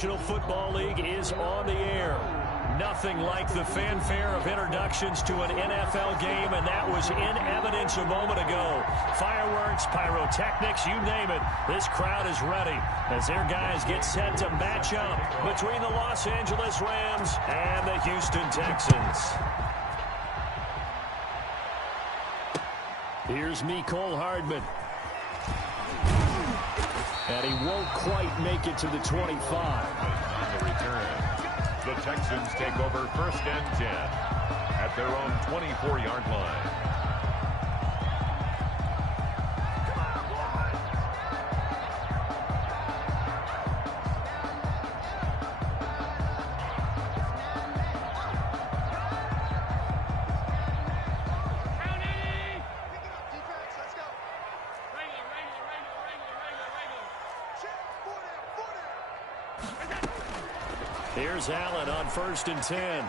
National Football League is on the air. Nothing like the fanfare of introductions to an NFL game, and that was in evidence a moment ago. Fireworks, pyrotechnics, you name it. This crowd is ready as their guys get set to match up between the Los Angeles Rams and the Houston Texans. Here's Mecole Hardman. And he won't quite make it to the 25. On the return, the Texans take over 1st and 10 at their own 24-yard line. Here's Allen on 1st and 10.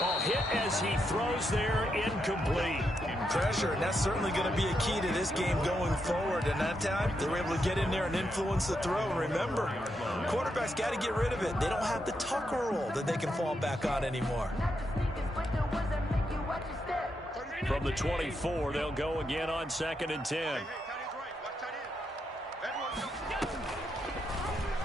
Oh, hit as he throws there, incomplete. Pressure, and that's certainly going to be a key to this game going forward. And that time, they were able to get in there and influence the throw. And remember, quarterbacks got to get rid of it. They don't have the Tucker roll that they can fall back on anymore. From the 24, they'll go again on 2nd and 10.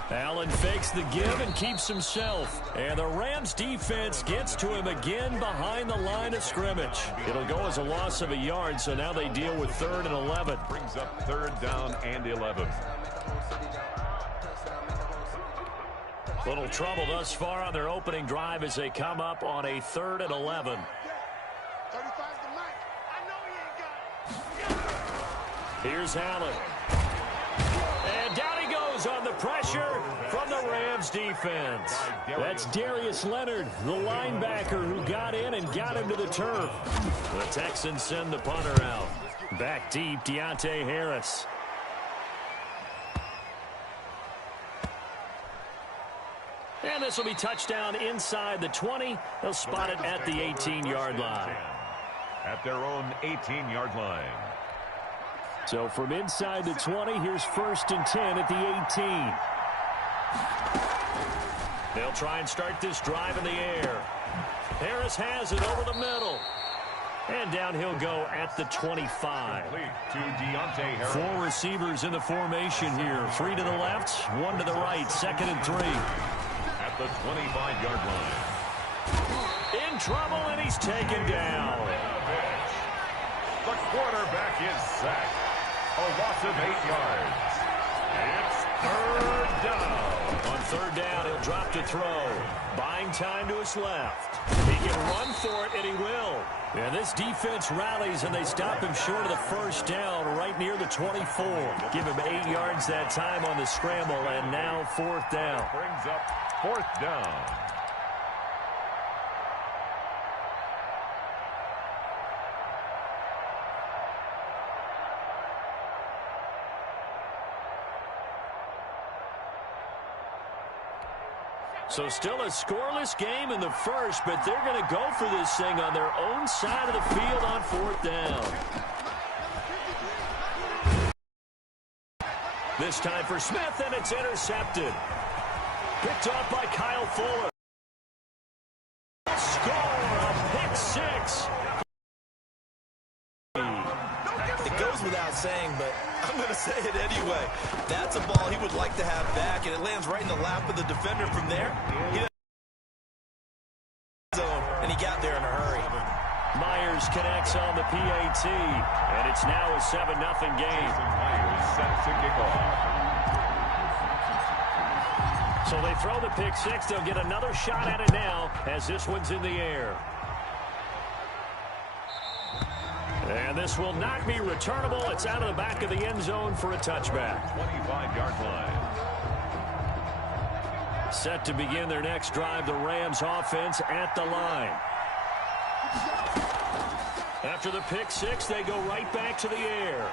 Allen fakes the give and keeps himself. And the Rams defense gets to him again behind the line of scrimmage. It'll go as a loss of a yard, so now they deal with 3rd and 11. Brings up 3rd down and 11. Little trouble thus far on their opening drive as they come up on a 3rd and 11. Here's Allen. And down he goes on the pressure from the Rams defense. That's Darius Leonard, the linebacker who got in and got him to the turf. The Texans send the punter out. Back deep, Deontay Harris. And this will be touchdown inside the 20. They'll spot it at the 18-yard line. At their own 18-yard line. So from inside the 20, here's 1st and 10 at the 18. They'll try and start this drive in the air. Harris has it over the middle. And down he'll go at the 25. To Deontay Harris. 4 receivers in the formation here. 3 to the left, 1 to the right. 2nd and 3. At the 25-yard line. In trouble, and he's taken down. The quarterback is sacked. A loss of 8 yards. It's 3rd down. On 3rd down, he'll drop to throw. Buying time to his left. He can run for it, and he will. And this defense rallies, and they stop him short of the 1st down right near the 24. Give him 8 yards that time on the scramble, and now 4th down. Brings up 4th down. So still a scoreless game in the first, but they're going to go for this thing on their own side of the field on 4th down. This time for Smith, and it's intercepted. Picked off by Kyle Fuller. Score! A pick 6. It goes without saying, but I'm going to say it anyway. That's a ball he would like to have back, and it lands right in the lap of the defender from there. And he got there in a hurry. Myers connects on the PAT, and it's now a 7-0 game. Myers set to kick off. So they throw the pick 6. They'll get another shot at it now as this one's in the air. And this will not be returnable. It's out of the back of the end zone for a touchback. 25-yard line. Set to begin their next drive, the Rams offense at the line. After the pick 6, they go right back to the air.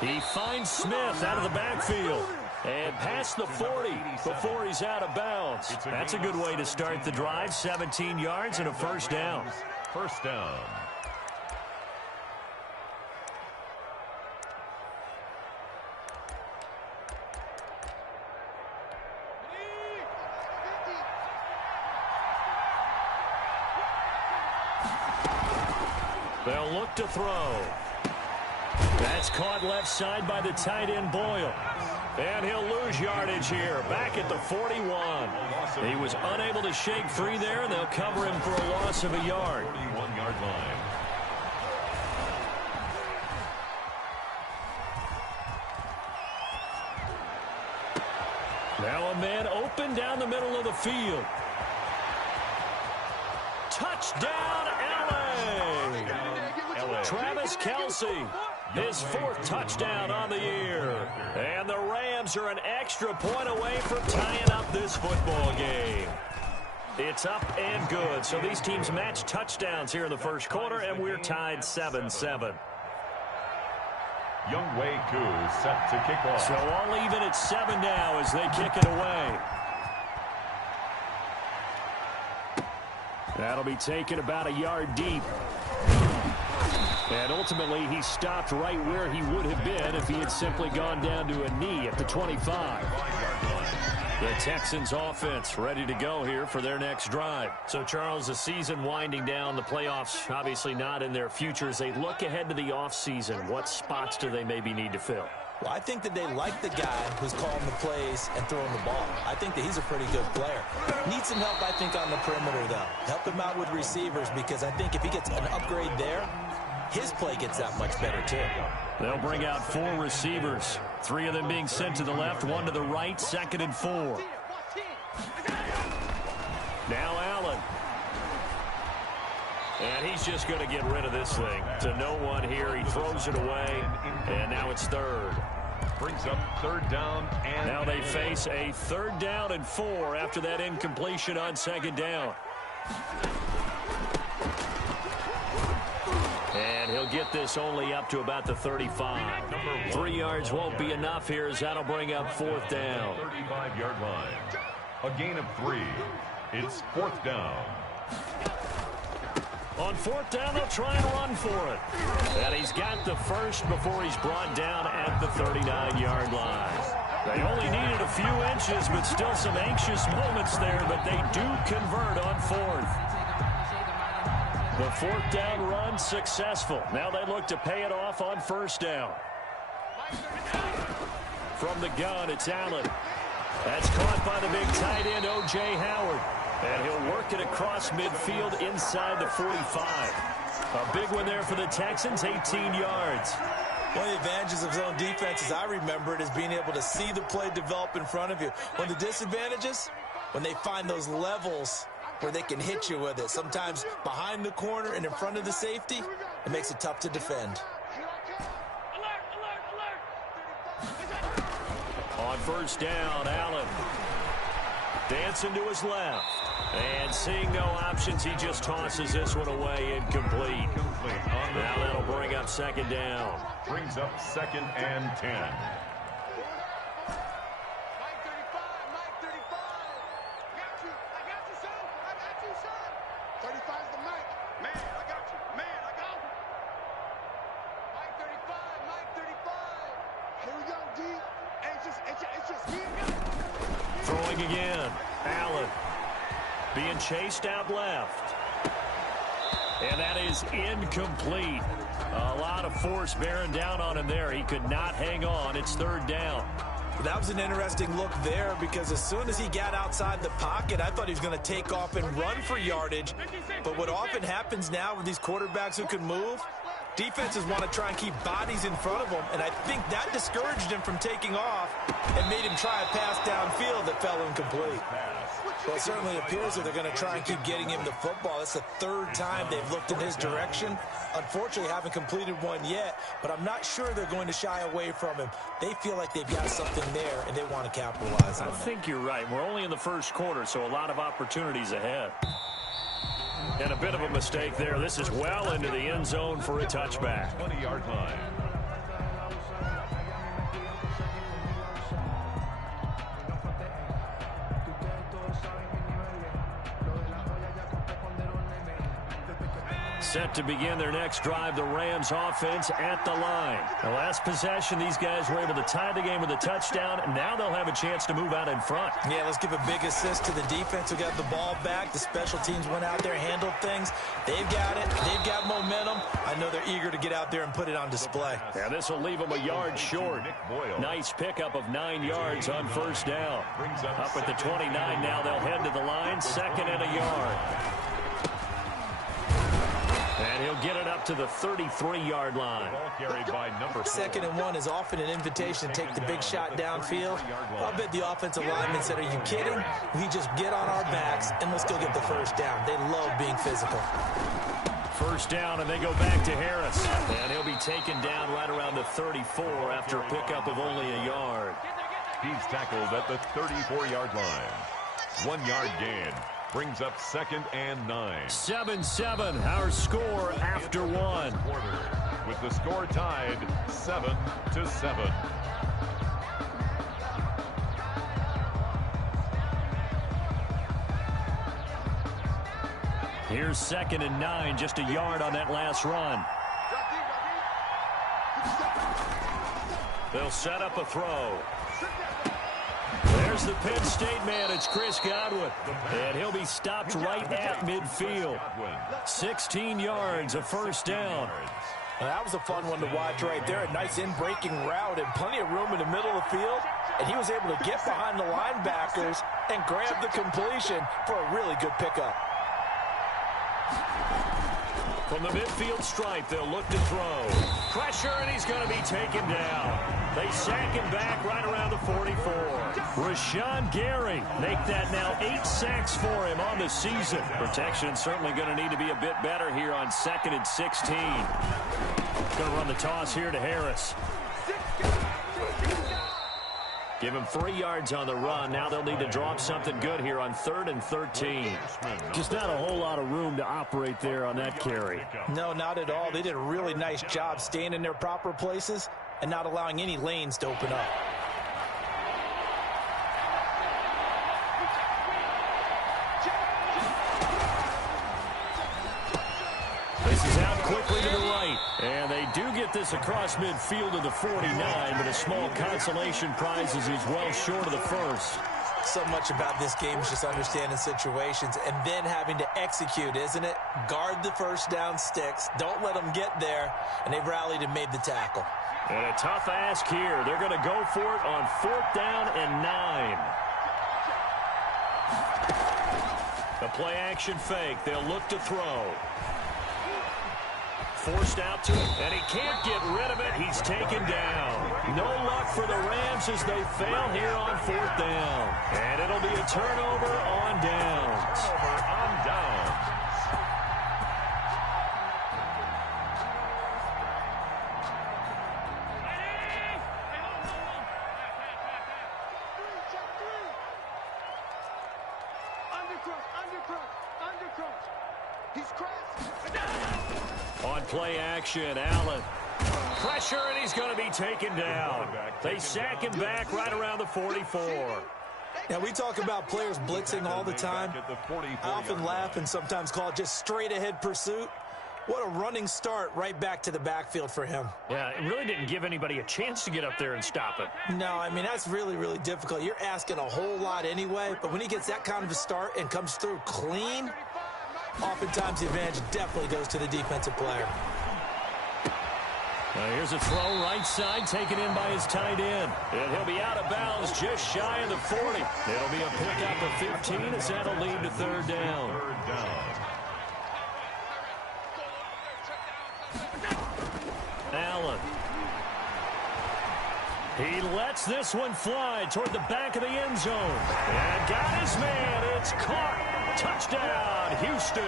He finds Smith out of the backfield. And past the 40 before he's out of bounds. That's a good way to start the drive. 17 yards and a 1st down. 1st down. They'll look to throw. That's caught left side by the tight end Boyle. And he'll lose yardage here, back at the 41. He was unable to shake free there, and they'll cover him for a loss of a yard. 41-yard line. Now a man open down the middle of the field. Touchdown, LA! Travis Kelce, his 4th touchdown on the year. And the Rams are an extra point away from tying up this football game. It's up and good. So these teams match touchdowns here in the first quarter, and we're tied 7-7. Younghoe Koo set to kick off. So all even at 7 now as they kick it away. That'll be taken about a yard deep. And ultimately, he stopped right where he would have been if he had simply gone down to a knee at the 25. The Texans offense ready to go here for their next drive. So, Charles, the season winding down, the playoffs obviously not in their future. As they look ahead to the offseason, what spots do they maybe need to fill? Well, I think that they like the guy who's calling the plays and throwing the ball. I think that he's a pretty good player. Needs some help, I think, on the perimeter, though. Help him out with receivers, because I think if he gets an upgrade there, his play gets that much better, too. They'll bring out 4 receivers. 3 of them being sent to the left, 1 to the right, 2nd and 4. Now Allen. And he's just going to get rid of this thing. To no one here. He throws it away. And now it's 3rd. Brings up 3rd down. And now they face a 3rd down and 4 after that incompletion on 2nd down. And he'll get this only up to about the 35. 3 yards won't be enough here as that'll bring up 4th down. 35-yard line. A gain of 3. It's 4th down. On 4th down, they'll try and run for it. And he's got the first before he's brought down at the 39-yard line. They only needed a few inches, but still some anxious moments there, but they do convert on 4th. The 4th down run successful. Now they look to pay it off on 1st down. From the gun, it's Allen. That's caught by the big tight end, O.J. Howard. And he'll work it across midfield inside the 45. A big one there for the Texans, 18 yards. One of the advantages of zone defense, as I remember it, is being able to see the play develop in front of you. One of the disadvantages, when they find those levels where they can hit you with it. Sometimes behind the corner and in front of the safety, it makes it tough to defend. On 1st down, Allen dancing to his left. And seeing no options, he just tosses this one away incomplete. Now that'll bring up 2nd down. Brings up 2nd and 10. Throwing again. Allen being chased out left. And that is incomplete. A lot of force bearing down on him there. He could not hang on. It's 3rd down. That was an interesting look there, because as soon as he got outside the pocket, I thought he was going to take off and run for yardage. But what often happens now with these quarterbacks who can move, defenses want to try and keep bodies in front of them, and I think that discouraged him from taking off and made him try a pass downfield that fell incomplete. Well, it certainly appears that they're going to try and keep getting him the football. That's the 3rd time they've looked in his direction. Unfortunately, haven't completed one yet, but I'm not sure they're going to shy away from him. They feel like they've got something there, and they want to capitalize on it. I think you're right. We're only in the first quarter, so a lot of opportunities ahead. And a bit of a mistake there. This is well into the end zone for a touchback. 20-yard line. set to begin their next drive. The Rams offense at the line. The last possession, these guys were able to tie the game with a touchdown, and now they'll have a chance to move out in front. Yeah, let's give a big assist to the defense who got the ball back. The special teams went out there, handled things. They've got it. They've got momentum. I know they're eager to get out there and put it on display. Yeah, this will leave them a yard short. Nice pickup of 9 yards on first down. Up at the 29 now, they'll head to the line, 2nd and a yard. And he'll get it up to the 33-yard line. 2nd and 1 is often an invitation to take the big shot downfield. I'll bet the offensive linemen said, are you kidding? We just get on our backs and let's go get the first down. They love being physical. First down, and they go back to Harris. And he'll be taken down right around the 34 after a pickup of only a yard. He's tackled at the 34-yard line. 1 yard gain. Brings up 2nd and 9. 7-7, our score after 1. With the score tied 7-7. Here's 2nd and 9, just a yard on that last run. They'll set up a throw. There's the Penn State man. It's Chris Godwin. And he'll be stopped right at midfield. 16 yards, a first down. Well, that was a fun one to watch right there. A nice in-breaking route and plenty of room in the middle of the field. And he was able to get behind the linebackers and grab the completion for a really good pickup. From the midfield stripe, they'll look to throw. Pressure, and he's going to be taken down. They sack him back right around the 44. Rashawn Gary make that now 8 sacks for him on the season. Protection certainly going to need to be a bit better here on 2nd and 16. Going to run the toss here to Harris. Give him 3 yards on the run. Now they'll need to drop something good here on 3rd and 13. Just not a whole lot of room to operate there on that carry. No, not at all. They did a really nice job staying in their proper places and not allowing any lanes to open up. This is out quickly to the right. And they do get this across midfield to the 49, but a small consolation prize as he's well short of the first. So much about this game is just understanding situations and then having to execute, isn't it? Guard the first down sticks. Don't let them get there. And they've rallied and made the tackle. And a tough ask here. They're going to go for it on 4th down and 9. The play action fake. They'll look to throw. Forced out to it, and he can't get rid of it. He's taken down. No luck for the Rams as they fail here on 4th down. And it'll be a turnover on downs. Turnover on downs. On play action, Allen. Pressure, and he's going to be taken down. They sack him back right around the 44. Now, we talk about players blitzing all the time. I often laugh and sometimes call it just straight-ahead pursuit. What a running start right back to the backfield for him. Yeah, it really didn't give anybody a chance to get up there and stop it. No, I mean, that's really, really difficult. You're asking a whole lot anyway, but when he gets that kind of a start and comes through clean, oftentimes the advantage definitely goes to the defensive player. Now here's a throw right side taken in by his tight end. And he'll be out of bounds just shy of the 40. It'll be a pickup of 15 as that'll lead to 3rd down. Allen. He lets this one fly toward the back of the end zone. And got his man. It's caught. Touchdown, Houston.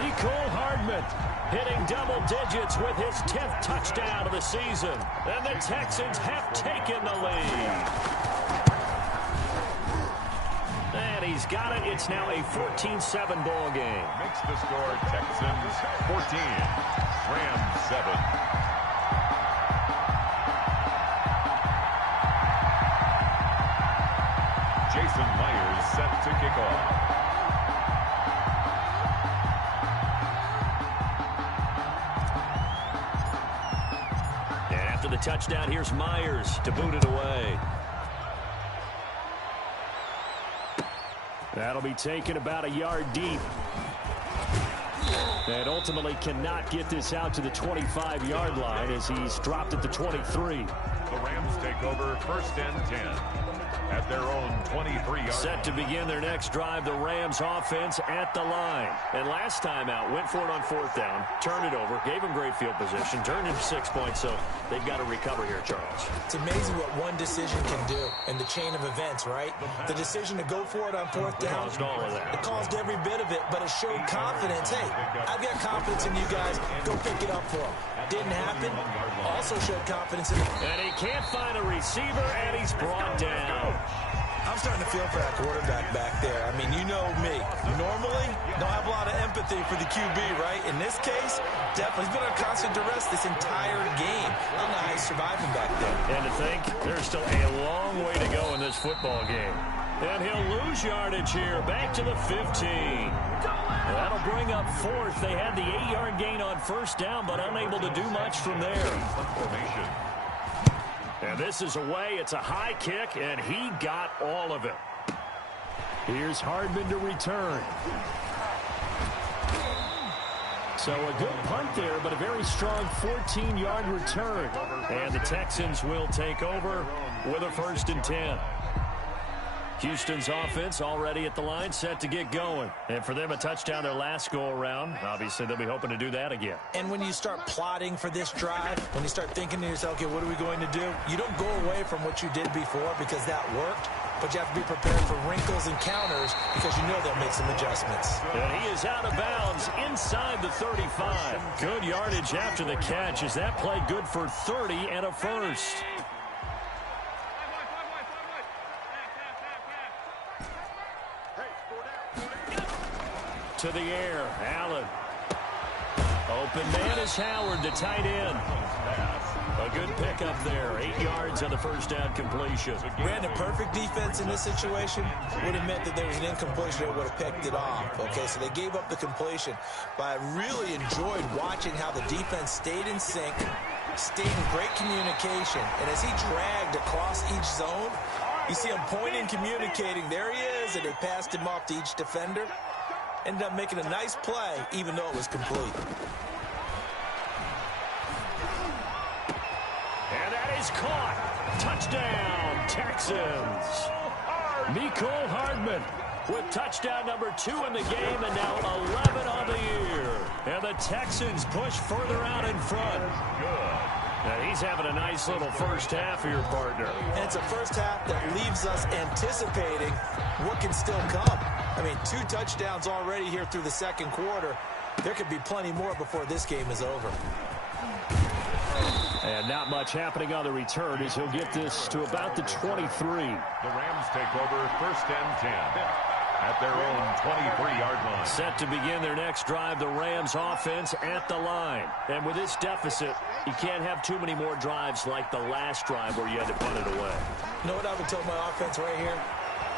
Mecole Hardman hitting double digits with his 10th touchdown of the season. And the Texans have taken the lead. And he's got it. It's now a 14-7 ball game. Makes the score Texans 14, Rams 7. Jason Myers set to kick off. the touchdown. Here's Myers to boot it away. That'll be taken about a yard deep. And ultimately cannot get this out to the 25-yard line as he's dropped at the 23. The Rams take over 1st and 10 at their own 23-yard. Set to begin their next drive, the Rams offense at the line. And last time out, went for it on 4th down, turned it over, gave them great field position, turned into 6 points, so they've got to recover here, Charles. It's amazing what one decision can do in the chain of events, right? The decision to go for it on 4th down. Caused all of that. It caused every bit of it, but it showed confidence. Hey, I've got confidence in you guys. Go pick it up for them. Didn't happen. Also showed confidence in them. And he can't find a receiver, and he's brought down. I'm starting to feel for that quarterback back there. I mean, you know me. Normally, don't have a lot of empathy for the QB, right? In this case, definitely. He's been on constant duress this entire game. I don't know how he's surviving back there. And to think, there's still a long way to go in this football game. And he'll lose yardage here, back to the 15. That'll bring up 4th. They had the 8-yard gain on 1st down, but unable to do much from there. Formation. And this is away. It's a high kick, and he got all of it. Here's Hardman to return. So a good punt there, but a very strong 14-yard return. And the Texans will take over with a 1st and 10. Houston's offense already at the line, set to get going. And for them, a touchdown their last go-around. Obviously, they'll be hoping to do that again. And when you start plotting for this drive, when you start thinking to yourself, okay, what are we going to do? You don't go away from what you did before because that worked, but you have to be prepared for wrinkles and counters because you know they'll make some adjustments. And he is out of bounds inside the 35. Good yardage after the catch. Is that play good for 30 and a 1st? To the air, Allen. Open man is Howard, the tight end. A good pickup there, 8 yards on the 1st down completion. Brandon, perfect defense in this situation would have meant that there was an incompletion that would have picked it off. Okay, so they gave up the completion. But I really enjoyed watching how the defense stayed in sync, stayed in great communication. And as he dragged across each zone, you see him pointing, communicating. There he is, and they passed him off to each defender. Ended up making a nice play, even though it was complete. And that is caught. Touchdown, Texans. Mecole Hardman with touchdown number 2 in the game, and now 11 on the year. And the Texans push further out in front. And he's having a nice little first half here, partner. And it's a first half that leaves us anticipating what can still come. I mean, 2 touchdowns already here through the 2nd quarter. There could be plenty more before this game is over. And not much happening on the return as he'll get this to about the 23. The Rams take over 1st and 10 at their own 23-yard line. Set to begin their next drive, the Rams offense at the line. And with this deficit, you can't have too many more drives like the last drive where you had to punt it away. You know what I would tell my offense right here?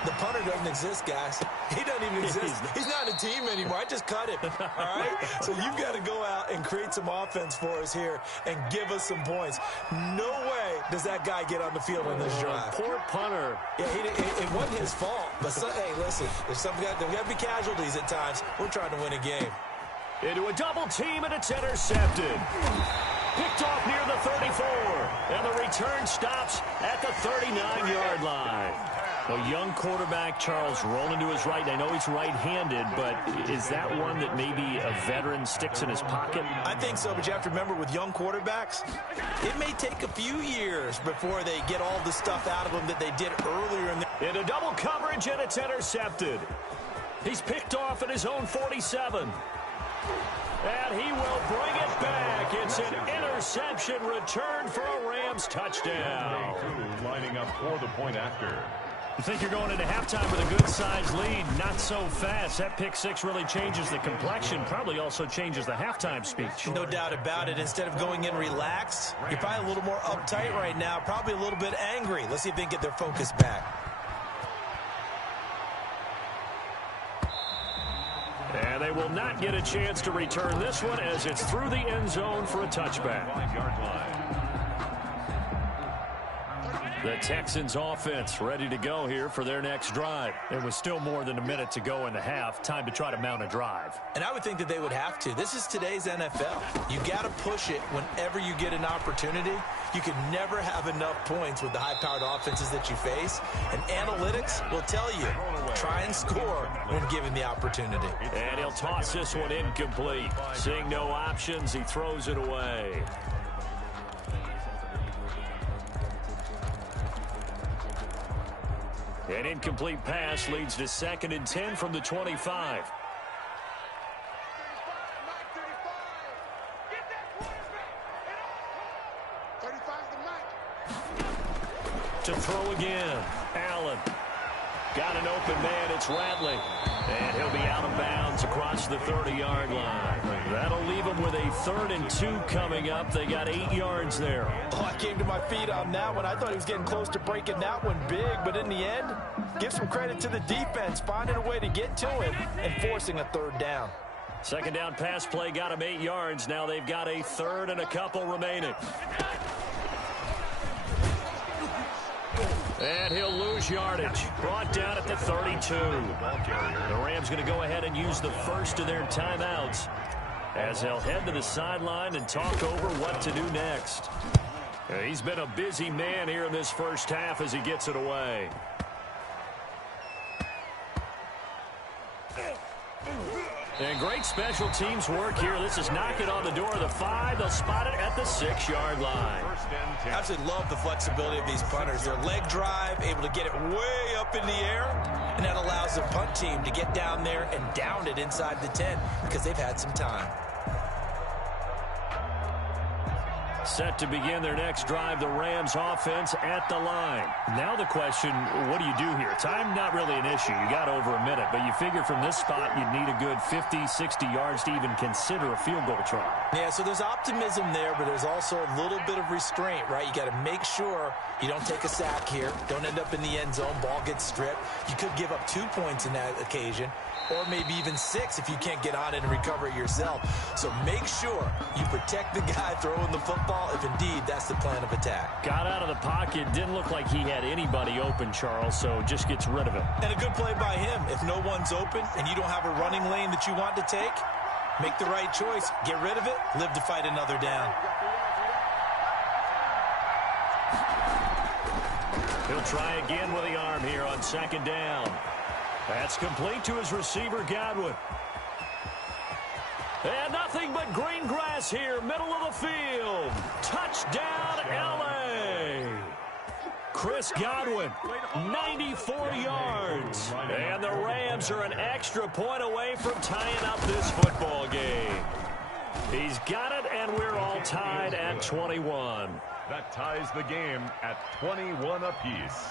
The punter doesn't exist, guys. He doesn't even exist. He's not a team anymore. I just cut him, all right? So you've got to go out and create some offense for us here and give us some points. No way does that guy get on the field on this drive. Poor punter. Yeah, it wasn't his fault. But, hey, listen, there's got to be casualties at times. We're trying to win a game. Into a double team, and it's intercepted. Picked off near the 34. And the return stops at the 39-yard line. A young quarterback, Charles, rolling to his right. I know he's right-handed, but is that one that maybe a veteran sticks in his pocket? I think so, but you have to remember with young quarterbacks, it may take a few years before they get all the stuff out of them that they did earlier in the... Into double coverage, and it's intercepted. He's picked off at his own 47. And he will bring it back. It's an interception return for a Rams touchdown. Lining up for the point after. You think you're going into halftime with a good-sized lead. Not so fast. That pick 6 really changes the complexion. Probably also changes the halftime speech. No doubt about it. Instead of going in relaxed, you're probably a little more uptight right now. Probably a little bit angry. Let's see if they can get their focus back. And they will not get a chance to return this one as it's through the end zone for a touchback. 5-yard line. The Texans offense ready to go here for their next drive. There was still more than a minute to go in the half. Time to try to mount a drive. And I would think that they would have to. This is today's NFL. You got to push it whenever you get an opportunity. You can never have enough points with the high-powered offenses that you face. And analytics will tell you, try and score when given the opportunity. And he'll toss this one incomplete. Seeing no options, he throws it away. An incomplete pass leads to 2nd and 10 from the 25. To throw again. Allen. Got an open man. It's Ratley. And he'll be out of bounds across the 30-yard line. That'll leave him with a 3rd and 2 coming up. They got 8 yards there. Oh, I came to my feet on that one. I thought he was getting close to breaking that one big. But in the end, give some credit to the defense, finding a way to get to it and forcing a 3rd down. 2nd down pass play got him 8 yards. Now they've got a 3rd and a couple remaining. And he'll lose yardage. Brought down at the 32. The Rams going to go ahead and use the first of their timeouts as they'll head to the sideline and talk over what to do next. He's been a busy man here in this first half as he gets it away. And great special teams work here. This is knocking on the door of the 5. They'll spot it at the 6-yard line. I absolutely love the flexibility of these punters. Their leg drive, able to get it way up in the air, and that allows the punt team to get down there and down it inside the 10 because they've had some time. Set to begin their next drive, the Rams offense at the line. Now the question, what do you do here? Time not really an issue. You got over a minute, but you figure from this spot you'd need a good 50, 60 yards to even consider a field goal try. Yeah, so there's optimism there, but there's also a little bit of restraint, right? You got to make sure you don't take a sack here. Don't end up in the end zone. Ball gets stripped. You could give up 2 points in that occasion, or maybe even 6 if you can't get on it and recover it yourself. So make sure you protect the guy throwing the football if indeed that's the plan of attack. Got out of the pocket. Didn't look like he had anybody open, Charles, so just gets rid of it. And a good play by him. If no one's open and you don't have a running lane that you want to take, make the right choice. Get rid of it. Live to fight another down. He'll try again with the arm here on 2nd down. That's complete to his receiver, Godwin. And nothing but green grass here, middle of the field. Touchdown, L.A. Chris Godwin, 94 yards. And the Rams are an extra point away from tying up this football game. He's got it, and we're all tied at 21. That ties the game at 21 apiece.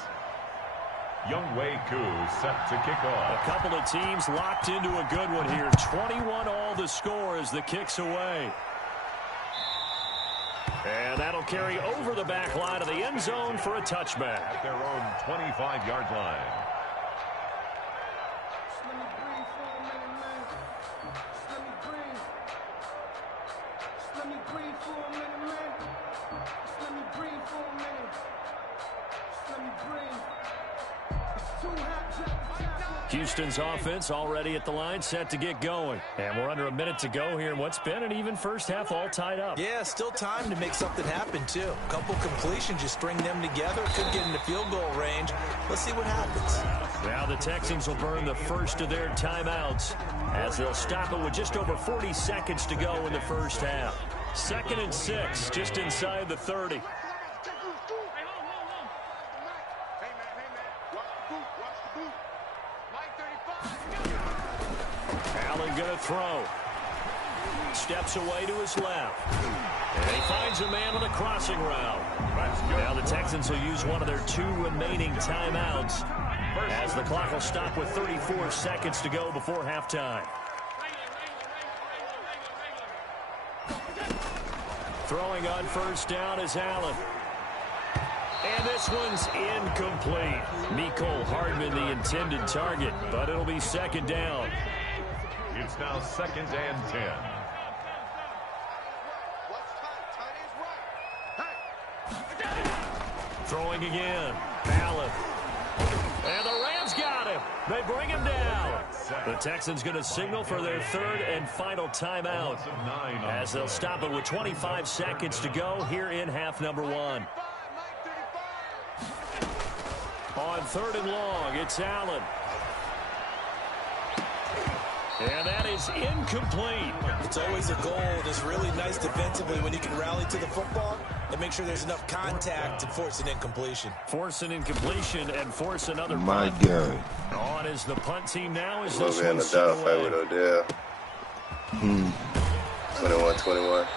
Younghoe Koo set to kick off. A couple of teams locked into a good one here. 21 all the score as the kick's away. And that'll carry over the back line of the end zone for a touchback. At their own 25-yard line. Houston's offense already at the line, set to get going. And we're under a minute to go here in what's been an even first half, all tied up. Yeah, still time to make something happen, too. A couple completions, just string them together. Could get into field goal range. Let's see what happens. Now the Texans will burn the first of their timeouts as they'll stop it with just over 40 seconds to go in the first half. 2nd and 6, just inside the 30. Allen going to throw. Steps away to his left. And he finds a man on a crossing route. Now the Texans will use one of their 2 remaining timeouts as the clock will stop with 34 seconds to go before halftime. Throwing on first down is Allen. And this one's incomplete. Mecole Hardman the intended target, but it'll be 2nd down. It's now 2nd and 10. Throwing again. Allen. And the Rams got him. They bring him down. The Texans going to signal for their third and final timeout as they'll stop it with 25 seconds to go here in half number 1. On 3rd and long, it's Allen. And that is incomplete. It's always a goal. It's really nice defensively when you can rally to the football and make sure there's enough contact to force an incompletion. Force an incompletion and force another My punt. God. On is the punt team now. Is We'll this be in one the set dogfight away? with Odell. 21-21.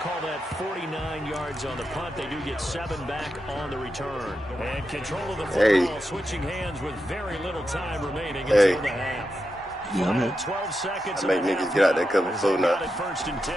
Call that 49 yards on the punt. They do get 7 back on the return. And control of the football, switching hands with very little time remaining until the half. Yeah, I'm here. 12 seconds. I make niggas get out that cover four now. First and 10.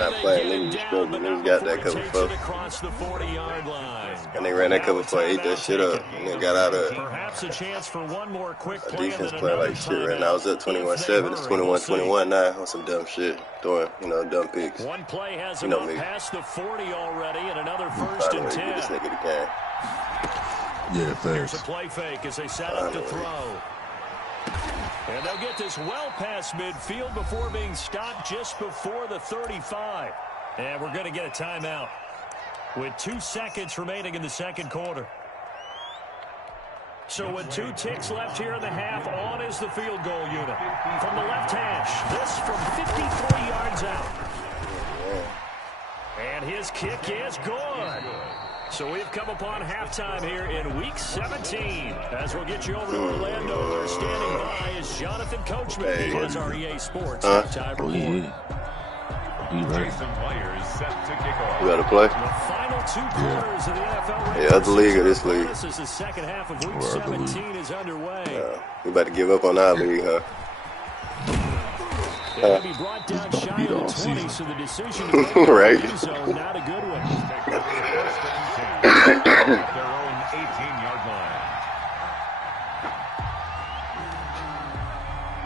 Not playing niggas struggling. Niggas got that cover four. Across the 40-yard line. And they ran that cover four, ate that shit up, and then got out of it. Perhaps a chance for one more quick Our play. defense playing like shit right now. I was up 21-7. It's 21-21 now on some dumb shit. Throwing, dumb picks. One play has You him know up me. past the 40 already, and another first By the and way, 10. get this nigga the game. Yeah, Here's a thanks. play fake as they set up to throw. And they'll get this well past midfield before being stopped just before the 35. And we're going to get a timeout with 2 seconds remaining in the second quarter. So with 2 ticks left here in the half, on is the field goal unit. From the left hash, this from 53 yards out. And his kick is good. So we've come upon halftime here in Week 17. As we'll get you over to Orlando, standing by is Jonathan Coachman. He has our EA Sports halftime Oh, report. yeah. He ready. Jason Myers set to kick off. You got to play? The final 2 quarters of the NFL Yeah, other league or this league? This is the second half of Week Or other league. 17 is underway. We about to give up on our league, huh? They'll be brought down shy of beat the all 20, season. so the decision to go Right. to the zone, not a good one. Take over first and 10 at their own 18-yard line.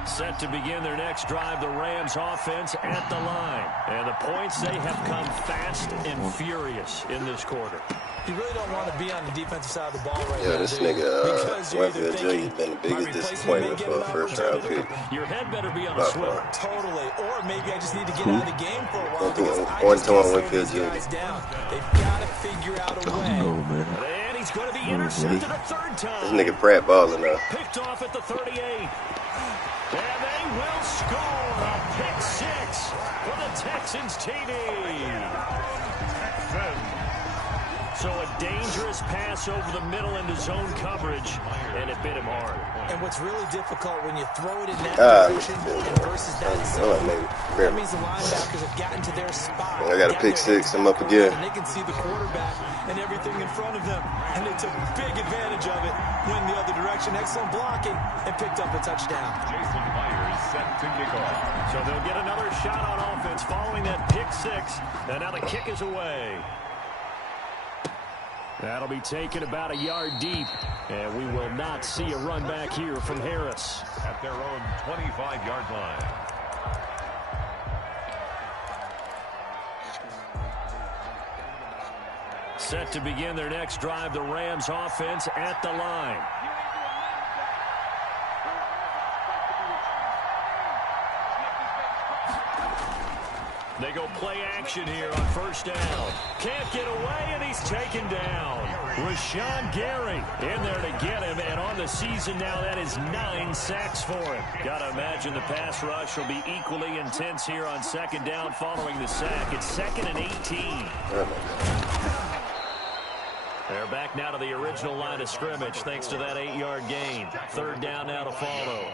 Set to begin their next drive, the Rams offense at the line. And the points, they have come fast and furious in this quarter. You really don't want to be on the defensive side of the ball right Yo, now, this do you? nigga, Because you're either Winfield Jr. thinking, been the my biggest replacement disappointment may get for a an first-round opportunity. pick. Your head better be on a By swivel. far. Totally. Or maybe I just need to get out of the game for a while. One to because one- I one just to one can't slow Winfield these Jr. guys down. They've got to figure out a way. No, man. And he's going to be intercepted a third time. This nigga Pratt balling now. Picked off at the 38. And they will score a pick 6 for the Texans TD. So a dangerous pass over the middle into zone coverage, and it bit him hard. And what's really difficult when you throw it in that direction shit. and versus that Oh, zone, maybe. that means the linebackers have gotten to their spot. I got a got pick their 6. heads I'm up back again. around, and they can see the quarterback and everything in front of them. And they took big advantage of it, went the other direction, excellent blocking, and picked up a touchdown. Jason Myers set to kick off. So they'll get another shot on offense following that pick 6. And now the kick is away. That'll be taken about a yard deep. And we will not see a run back here from Harris. At their own 25-yard line. Set to begin their next drive, the Rams offense at the line. They go play action here on first down. Can't get away, and he's taken down. Rashawn Gary in there to get him, and on the season now, that is 9 sacks for him. Got to imagine the pass rush will be equally intense here on second down following the sack. It's 2nd and 18. They're back now to the original line of scrimmage thanks to that 8-yard gain. Third down now to follow.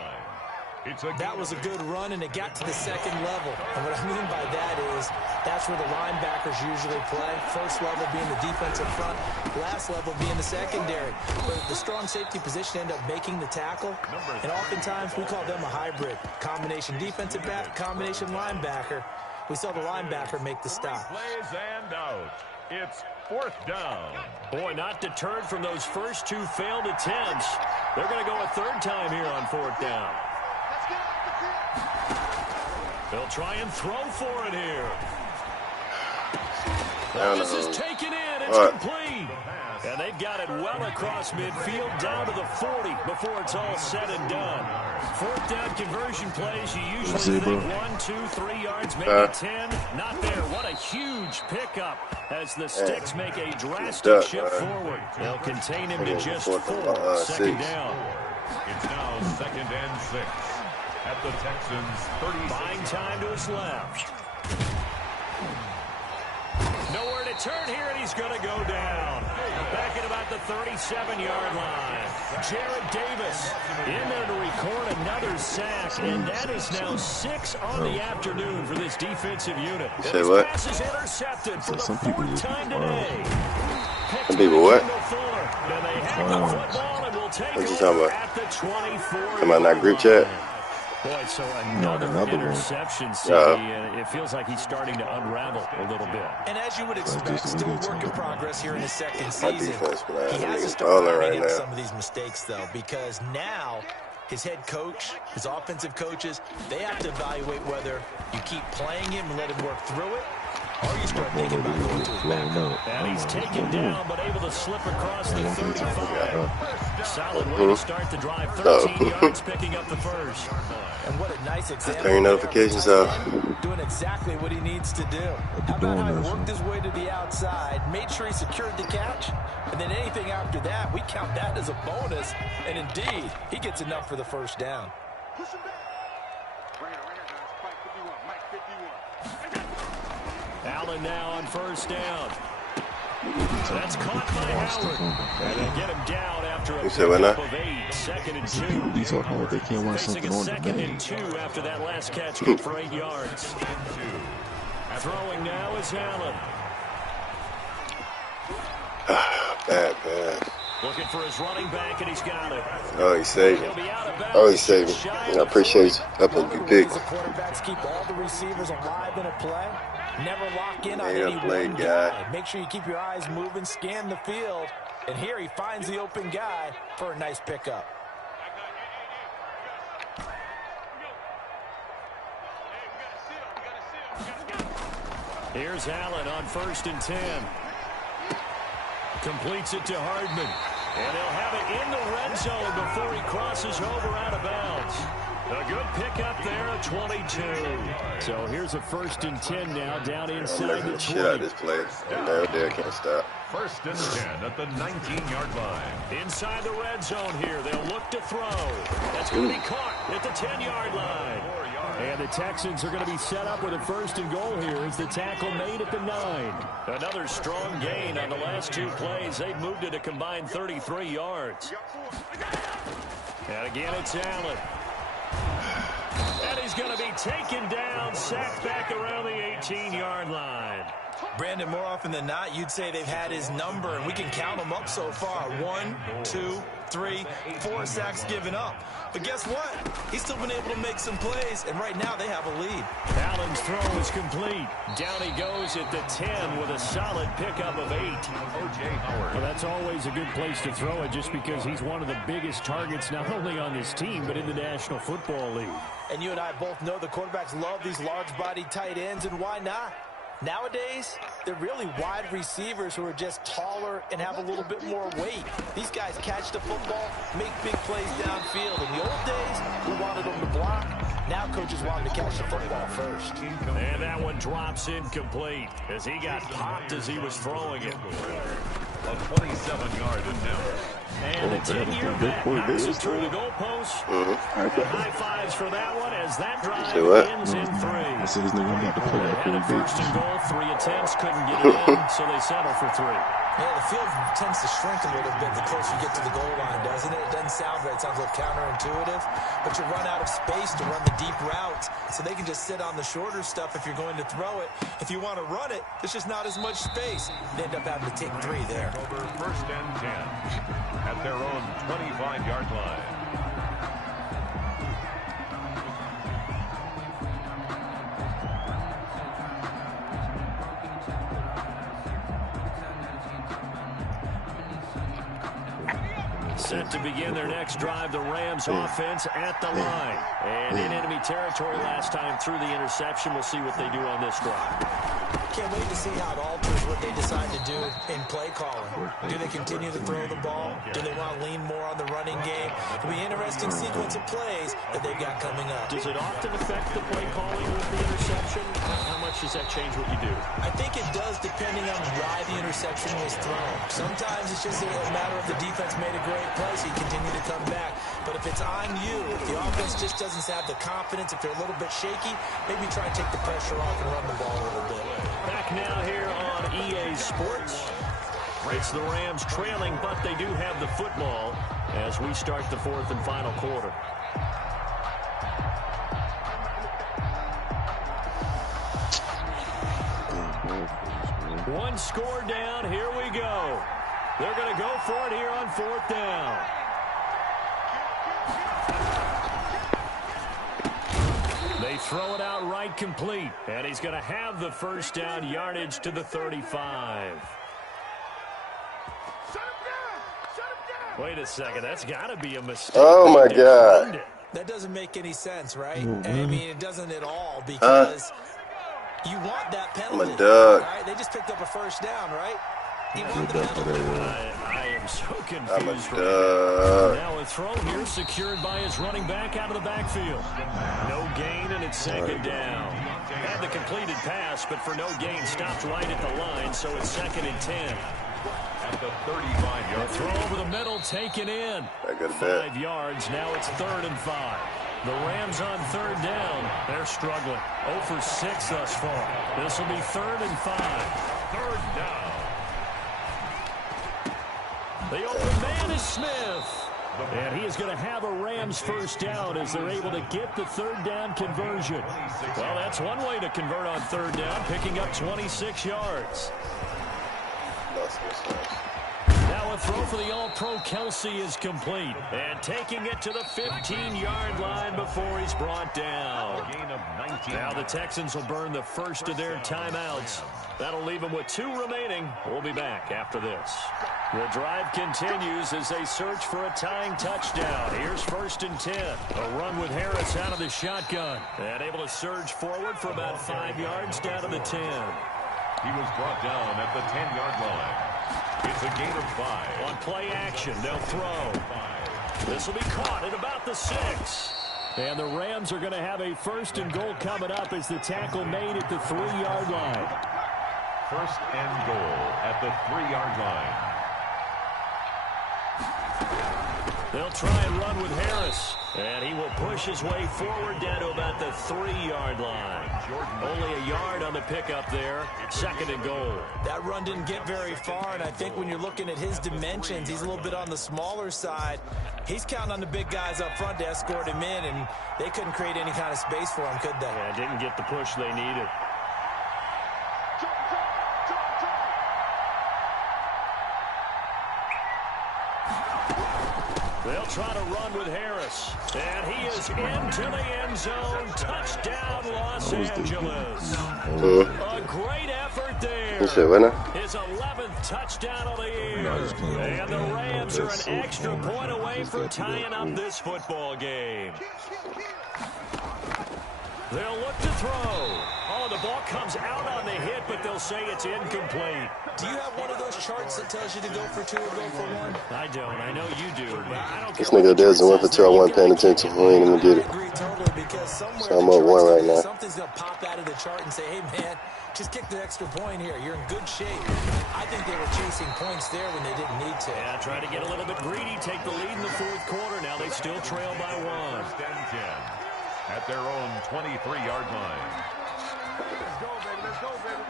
That was a good run, and it got to the second level. And what I mean by that is that's where the linebackers usually play. First level being the defensive front, last level being the secondary. But the strong safety position end up making the tackle, and oftentimes we call them a hybrid. Combination defensive back, combination linebacker. We saw the linebacker make the stop. Plays and out. It's 4th down. Boy, not deterred from those first 2 failed attempts. They're going to go a third time here on 4th down. They'll try and throw for it here. This is taken in, it's complete. And they've got it well across midfield down to the 40 before it's all said and done. Fourth down conversion plays, you usually think 1, 2, 3 yards, maybe 10. Not there. What a huge pickup as the Sticks make a drastic shift forward. They'll contain him to just 4. Second down. It's now 2nd and 6 at the Texans' 30. Buying time to his left. Nowhere to turn here, and he's going to go down. Back at about the 37-yard line. Jared Davis in there to record another sack, and that is now 6 on the afternoon for this defensive unit. Say what? Pass is intercepted for the 4th time today. Some people what? And they have the football and will take What you talking about? at the 24. Am I not group chat? Boy, so another interception, CD, and it feels like he's starting to unravel a little bit. And as you would expect, still a work in progress here in his second season. Defense, He has to start learning right some of these mistakes, though, because now his head coach, his offensive coaches, they have to evaluate whether you keep playing him and let him work through it, or you start thinking about going to his back. And he's taken down, but able to slip across the 35. Solid way to start the drive. 13 yards, picking up the first. And what a nice example. Turn your notifications off. Doing exactly what he needs to do. How about how he worked his way to the outside, made sure he secured the catch, and then anything after that, we count that as a bonus. And indeed, he gets enough for the first down. Allen now on first down. That's caught by Howard. And they'll get him down after a pickup of 8. 2nd and 2. These are hard. They can't watch something on the 2nd and 2 after that last catch for 8 yards. Throwing now is Allen. Bad pass. Looking for his running back, and he's got it. Oh, he's saving. Oh, he's saving. I appreciate you. That was a big. The quarterbacks keep all the receivers alive in a play. Never lock in on Made any a play, one guy. Make sure you keep your eyes moving, scan the field. And here he finds the open guy for a nice pickup. Here's Allen on 1st and 10. Completes it to Hardman. And they'll have it in the red zone before he crosses over out of bounds. A good pickup there at 22. So here's a 1st and 10 now down inside the 20. Shit out of this play. And there can't stop. 1st and 10 at the 19-yard line. Inside the red zone here. They'll look to throw. That's going to be caught at the 10-yard line. And the Texans are going to be set up with a 1st and goal here as the tackle made at the 9. Another strong gain on the last 2 plays. They've moved it a combined 33 yards. And again, it's Allen. And he's going to be taken down, sacked back around the 18-yard line. Brandon, more often than not, you'd say they've had his number, and we can count them up so far. 1, 2, 3, 4 sacks given up. But guess what? He's still been able to make some plays, and right now they have a lead. Allen's throw is complete. Down he goes at the 10 with a solid pickup of 8. O.J. Howard. Well, that's always a good place to throw it just because he's one of the biggest targets not only on this team but in the National Football League. And you and I both know the quarterbacks love these large-bodied tight ends, and why not? Nowadays, they're really wide receivers who are just taller and have a little bit more weight. These guys catch the football, make big plays downfield. In the old days, we wanted them to block. Now coaches want them to catch the football first. And that one drops incomplete as he got popped as he was throwing it. A 27-yard endeavor. And the 10-year vet knocks it through the goalpost. High fives for that one as that drive ends in 3. I said this nigga about to play that Had a pretty big. 1st and goal, 3 attempts, couldn't get it in, so they settle for 3. Yeah, the field tends to shrink a little bit the closer you get to the goal line, doesn't it? It doesn't sound right. It sounds a little counterintuitive. But you run out of space to run the deep routes, so they can just sit on the shorter stuff if you're going to throw it. If you want to run it, there's just not as much space. They end up having to take 3 there. Over 1st and 10 at their own 25-yard line. Set to begin their next drive, the Rams offense at the line. And in enemy territory last time through the interception. We'll see what they do on this drive. Can't wait to see how it alters what they decide to do in play calling. Do they continue to throw the ball? Do they want to lean more on the running game? It'll be an interesting sequence of plays that they've got coming up. Does it often affect the play calling with the interception? How much does that change what you do? I think it does depending on why the interception was thrown. Sometimes it's just a matter of the defense made a great play, so you continue to come back. But if it's on you, if the offense just doesn't have the confidence, if they're a little bit shaky, maybe try and take the pressure off and run the ball a little bit. Back now here on EA Sports. It's the Rams trailing, but they do have the football as we start the fourth and final quarter. One score down. Here we go. They're going to go for it here on fourth down. They throw it out right complete, and he's going to have the first down yardage to the 35. Wait a second, that's got to be a mistake. Oh, my God. That doesn't make any sense, right? I mean, it doesn't at all because you want that penalty. I'm a dog. Right? They just picked up a first down, right? You want the penalty. I am so confused. I'm a dog. Now a throw here secured by his running back out of the backfield. No gain, and it's second down. Had the completed pass, but for no gain, stopped right at the line, so it's 2nd and 10. At the 35-yard throw over the middle, taken in. 5 yards, now it's 3rd and 5. The Rams on 3rd down. They're struggling. 0 for 6 thus far. This will be 3rd and 5. 3rd down. The open man is Smith. And he is going to have a Rams first down as they're able to get the 3rd down conversion. Well, that's one way to convert on 3rd down, picking up 26 yards. Now a throw for the All-Pro Kelsey is complete. And taking it to the 15-yard line before he's brought down. Now the Texans will burn the first of their timeouts. That'll leave them with 2 remaining. We'll be back after this. The drive continues as they search for a tying touchdown. Here's 1st and 10. A run with Harris out of the shotgun. And able to surge forward for about 5 yards down to the 10. He was brought down at the 10-yard line. It's a gain of 5. On play action, they'll throw. This will be caught at about the 6. And the Rams are going to have a 1st and goal coming up as the tackle made at the 3-yard line. 1st and goal at the 3-yard line. They'll try and run with Harris. And he will push his way forward down to about the 3-yard line. Only a yard on the pickup there. 2nd and goal. That run didn't get very far, and I think when you're looking at his dimensions, he's a little bit on the smaller side. He's counting on the big guys up front to escort him in, and they couldn't create any kind of space for him, could they? Yeah, didn't get the push they needed. They'll try to run with Harris. And he is into the end zone. Touchdown, Los Angeles. A great effort there. His 11th touchdown of the year. And the Rams are an extra point away from tying up this football game. They'll look to throw. Oh, the ball comes out on the hit, but they'll say it's incomplete. Do you have one of those charts that tells you to go for 2 or go for 1? I don't. I know you do. But I don't this nigga doesn't went for 2. I wasn't paying attention. He ain't even get it. I agree totally, because somewhere so I'm up 1 right now. Something's going to pop out of the chart and say, hey, man, just kick the extra point here. You're in good shape. I think they were chasing points there when they didn't need to. Yeah, try to get a little bit greedy, take the lead in the 4th quarter. Now they still trail by 1. 1st and 10 at their own 23-yard line. Let's go, baby. Let's go, baby.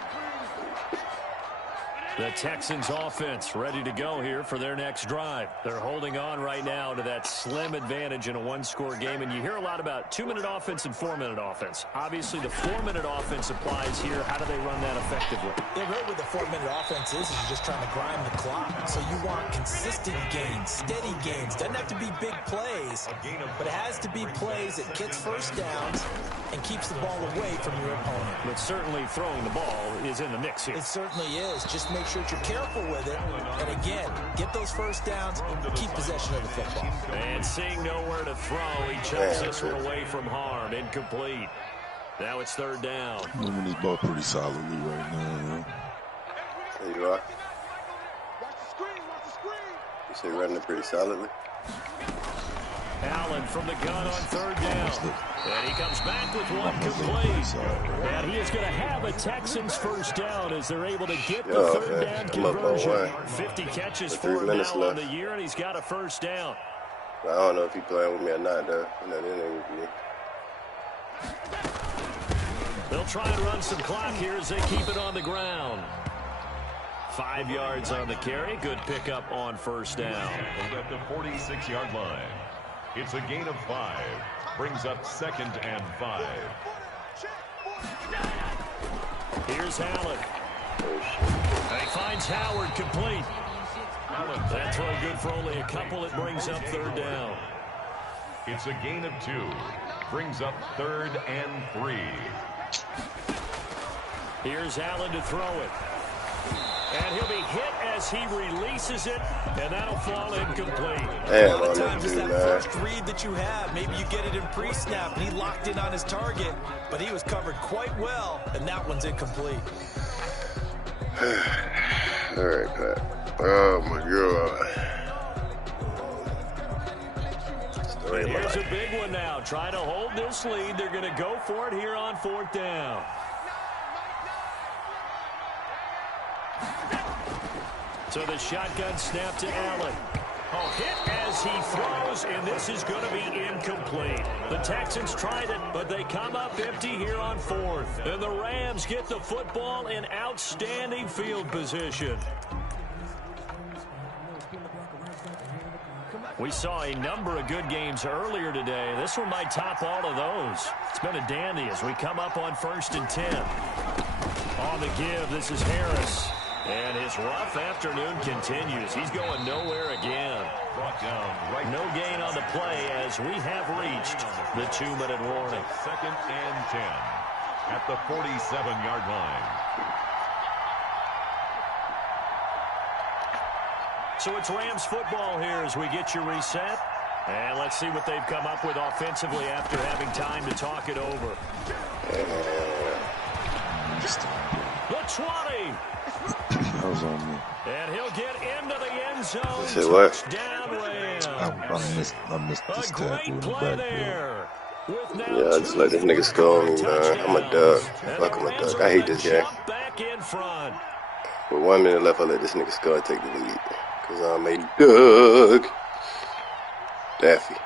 The Texans offense ready to go here for their next drive. They're holding on right now to that slim advantage in a 1-score game. And you hear a lot about 2-minute offense and 4-minute offense. Obviously, the 4-minute offense applies here. How do they run that effectively? Yeah, really what the 4-minute offense is you're just trying to grind the clock. So you want consistent gains, steady gains. Doesn't have to be big plays, but it has to be plays that gets first downs and keeps the ball away from your opponent. But certainly throwing the ball is in the mix here. It certainly is. Just make sure that you're careful with it. And again, get those first downs, keep possession of the football. And seeing nowhere to throw, he chucks this one away from harm. Incomplete. Now it's third down. Moving this ball pretty solidly right now. There you are. You say running it pretty solidly. Allen from the gun on third down. And he comes back with one complete. And he is going to have a Texans first down as they're able to get the third down conversion. 50 catches for him now on the year, and he's got a first down. I don't know if he's playing with me or not, though. You know, that ain't with me. They'll try and run some clock here as they keep it on the ground. 5 yards on the carry. Good pickup on first down. At the 46-yard line. It's a gain of 5. Brings up 2nd and 5. Here's Allen. And he finds Howard complete. That throw good for only a couple. It brings up third down. It's a gain of 2. Brings up 3rd and 3. Here's Allen to throw it. And he'll be hit as he releases it, and that'll fall incomplete. Damn, a lot of times it's that first read that you have. Maybe you get it in pre-snap, and he locked in on his target, but he was covered quite well, and that one's incomplete. All right, Pat. Oh, my God. Here's a big one now. Trying to hold this lead. They're going to go for it here on 4th down. So the shotgun snap to Allen. Oh, hit as he throws, and this is going to be incomplete. The Texans tried it, but they come up empty here on 4th. And the Rams get the football in outstanding field position. We saw a number of good games earlier today. This one might top all of those. It's been a dandy as we come up on 1st and 10. On the give, this is Harris. And his rough afternoon continues. He's going nowhere again. Brought down right. No gain on the play as we have reached the 2-minute warning. 2nd and 10 at the 47-yard line. So it's Rams football here as we get you reset. And let's see what they've come up with offensively after having time to talk it over. The 20. That was on me. And he'll get into the end zone. Say what? Touchdown Rams. I missed this tackle in the backfield. Yeah, I just let this nigga score me, man. I'm a dog. Fuck, I'm a dog. I hate this game. Back in front. With 1 minute left, I let this nigga score and take the lead. Because I'm a dog. Daffy.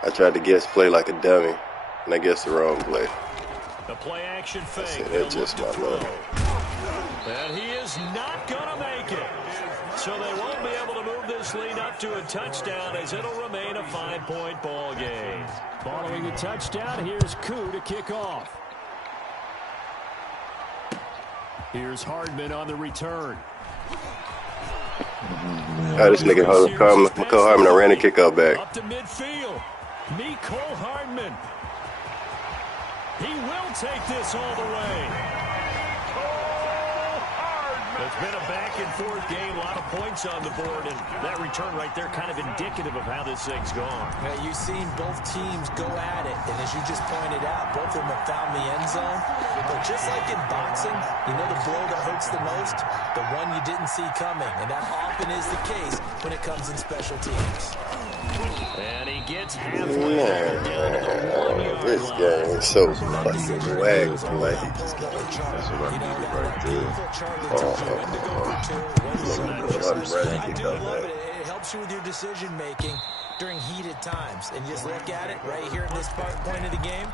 I tried to guess play like a dummy, and I guessed the wrong play. The play action fake. That's just my luck. And he is not going to make it. So they won't be able to move this lead up to a touchdown as it'll remain a 5-point ball game. Following the touchdown, here's Koo to kick off. Here's Hardman on the return. This nigga McCall Hardman ran the kickoff back. Up to midfield. Mecole Hardman. He will take this all the way. It's been a back-and-forth game, a lot of points on the board, and that return right there kind of indicative of how this thing's gone. Yeah, you've seen both teams go at it, and as you just pointed out, both of them have found the end zone. But just like in boxing, you know the blow that hurts the most? The one you didn't see coming, and that often is the case when it comes in special teams. And he gets halfway down to the 1-yard This line. game is so fucking wag. Like, That's what I needed right there. It helps you with your decision making during heated times. And just look at it right here in this point of the game.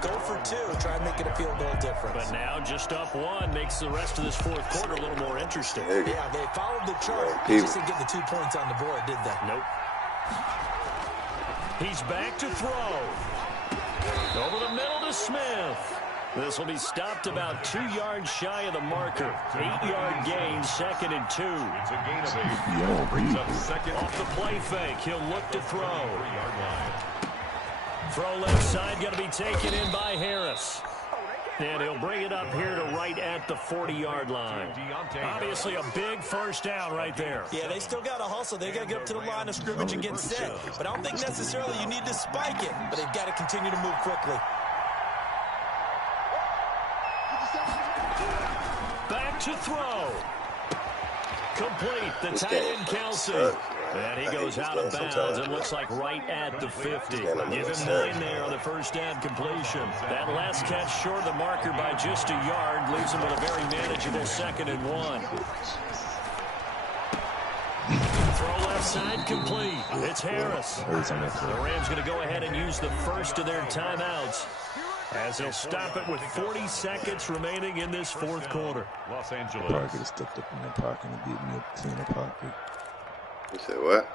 Go for 2. Try and make it a field goal difference. But now just up 1 makes the rest of this 4th quarter a little more interesting. Yeah, they followed the chart. They just didn't get the 2 points on the board, did they? Nope. He's back to throw. Over the middle to Smith. This will be stopped about 2 yards shy of the marker. 8-yard gain, 2nd and 2. It's a gain of 8. Brings up 2nd. Off the play fake, he'll look to throw. 3-yard line. Throw left side, going to be taken in by Harris. And he'll bring it up here to right at the 40-yard line. Obviously a big first down right there. Yeah, they still got to hustle. They got to get up to the line of scrimmage and get set. But I don't think necessarily you need to spike it, but they've got to continue to move quickly. Back to throw. Complete. The tight end, Kelsey. And he goes out of bounds and looks like right at the 50. Give him 9 there on the first down completion. That last catch short of the marker by just a yard leaves him with a very manageable 2nd and 1. Throw left side complete. It's Harris. The Rams going to go ahead and use the first of their timeouts as they'll stop it with 40 seconds remaining in this 4th quarter. Los Angeles. Probably could have stepped up in the pocket and beat me up clean the pocket. You said what?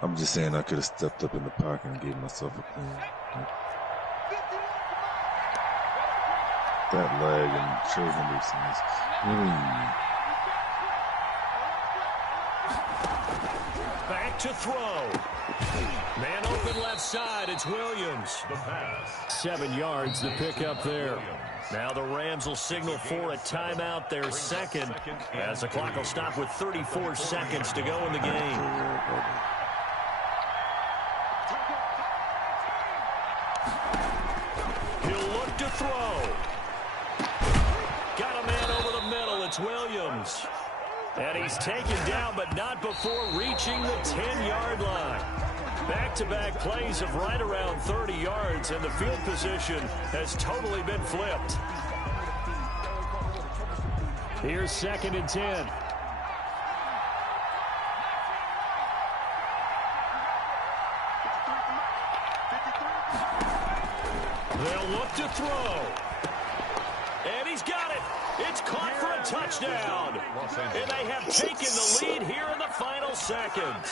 I'm just saying I could have stepped up in the pocket and gave myself a clean. That leg and Trey Henderson is Back to throw. Man open left side. It's Williams. The pass. 7 yards to pick up there. Now the Rams will signal for a timeout, their 2nd, as the clock will stop with 34 seconds to go in the game. He'll look to throw. Got a man over the middle. It's Williams. And he's taken down, but not before reaching the 10-yard line. Back-to-back plays of right around 30 yards, and the field position has totally been flipped. Here's 2nd and 10. They'll look to throw. And he's got it. It's caught for a touchdown. And they have taken the lead here in the final seconds.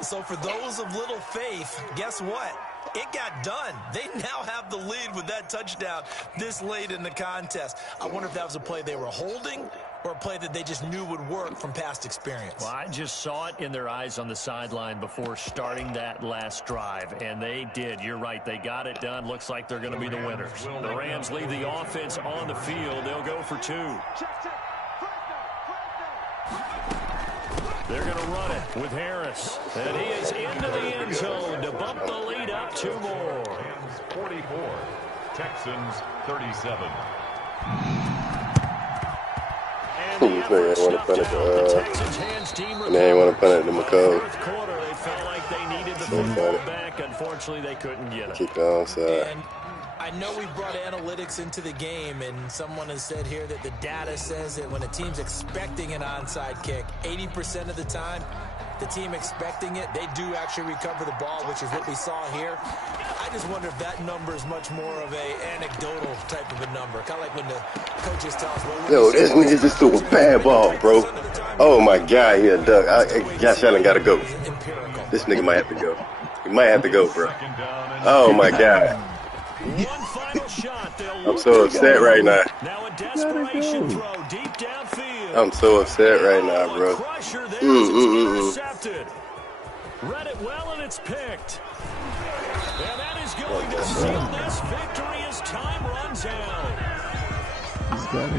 So for those of little faith, guess what? It got done. They now have the lead with that touchdown this late in the contest. I wonder if that was a play they were holding or a play that they just knew would work from past experience. Well, I just saw it in their eyes on the sideline before starting that last drive, and they did. You're right. They got it done. Looks like they're going to be the winners. The Rams leave the offense on the field. They'll go for 2. They're going to run it with Harris. And he is into the end zone to bump the lead up 2 more. Rams 44, Texans 37. This nigga ain't want to punt it. They ain't want to punt it to McCall. They felt like they needed the football back. Unfortunately, they couldn't get it. Keep the onside. And I know we brought analytics into the game, and someone has said here that the data says that when a team's expecting an onside kick, 80% of the time, the team expecting it, they do actually recover the ball, which is what we saw here. I just wonder if that number is much more of a anecdotal type of a number, kind of like when the coaches tell us, well, yo, this nigga just threw a bad ball, bro. Oh my God, he a duck. Josh Allen gotta go. This nigga might have to go. He might have to go, bro. Oh my God. One final shot. I'm so upset right now. Now a desperation throw deep downfield. I'm so upset right now, bro. Crusher there intercepted. Read it well, and it's picked. And that is going to seal this victory as time runs out. He's got it.